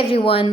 everyone.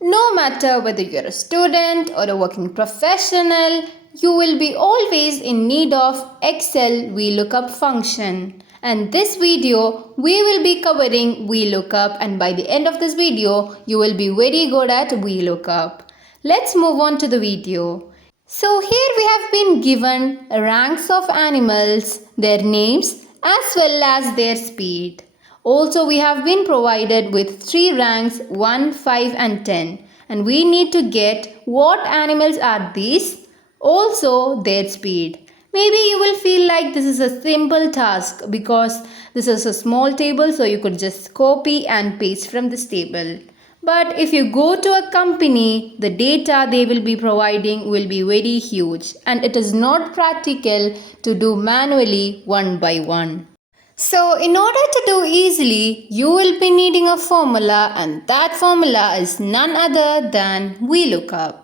No matter whether you're a student or a working professional, you will be always in need of Excel Vlookup function. And this video, we will be covering Vlookup, and by the end of this video, you will be very good at Vlookup. Let's move on to the video. So here we have been given ranks of animals, their names as well as their speed. Also, we have been provided with 3 ranks 1, 5 and 10, and we need to get what animals are these, also their speed. Maybe you will feel like this is a simple task because this is a small table, so you could just copy and paste from this table. But if you go to a company, the data they will be providing will be very huge, and it is not practical to do manually one by one. So in order to do easily, you will be needing a formula, and that formula is none other than Vlookup.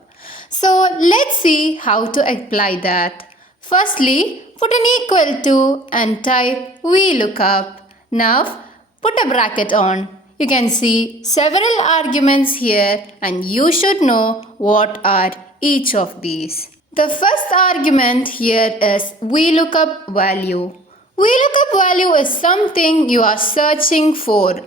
So let's see how to apply that. Firstly, put an equal to and type Vlookup. Now put a bracket on. You can see several arguments here, and you should know what are each of these. The first argument here is Vlookup value. Vlookup value is something you are searching for.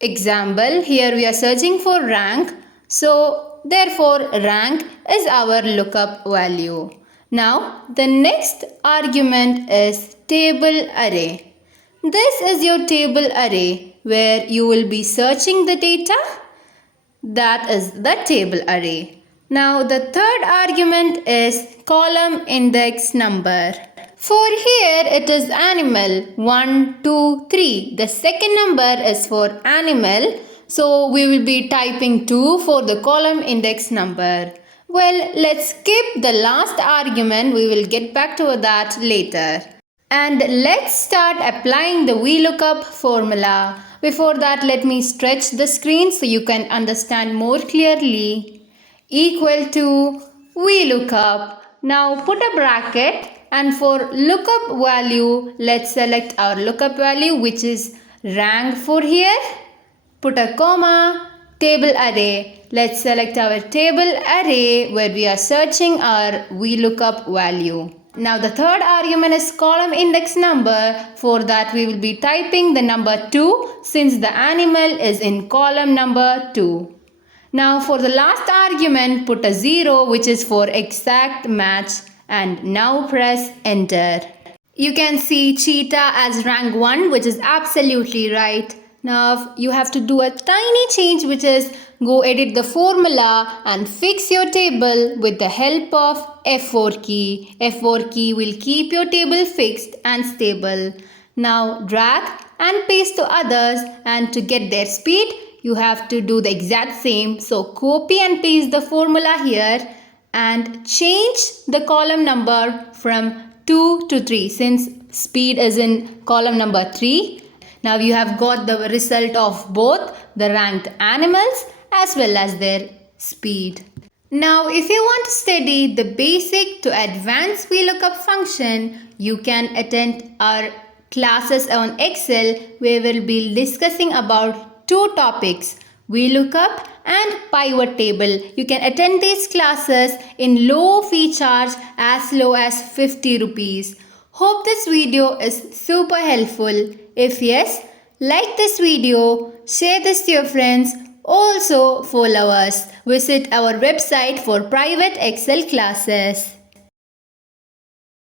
Example, here we are searching for rank. So therefore rank is our lookup value. Now the next argument is table array. This is your table array where you will be searching the data. That is the table array. Now the third argument is column index number. For here it is animal 1, 2, 3. The second number is for animal. So we will be typing 2 for the column index number. Well, let's skip the last argument. We will get back to that later. And let's start applying the Vlookup formula. Before that, let me stretch the screen so you can understand more clearly. Equal to Vlookup. Now put a bracket. And for lookup value, let's select our lookup value, which is rank for here. Put a comma, table array. Let's select our table array where we are searching our Vlookup value. Now the third argument is column index number. For that we will be typing the number 2 since the animal is in column number 2. Now for the last argument, put a 0, which is for exact match. And now press enter. You can see cheetah as rank 1, which is absolutely right. Now you have to do a tiny change, which is go edit the formula and fix your table with the help of F4 key. F4 key will keep your table fixed and stable. Now drag and paste to others, and to get their speed you have to do the exact same. So copy and paste the formula here and change the column number from 2 to 3 since speed is in column number 3. Now you have got the result of both the ranked animals as well as their speed. Now if you want to study the basic to advanced Vlookup function, you can attend our classes on Excel where we'll be discussing about 2 topics, Vlookup and pivot table. You can attend these classes in low fee charge as low as 50 rupees. Hope this video is super helpful. If yes, like this video, share this to your friends. Also follow us. Visit our website for private Excel classes.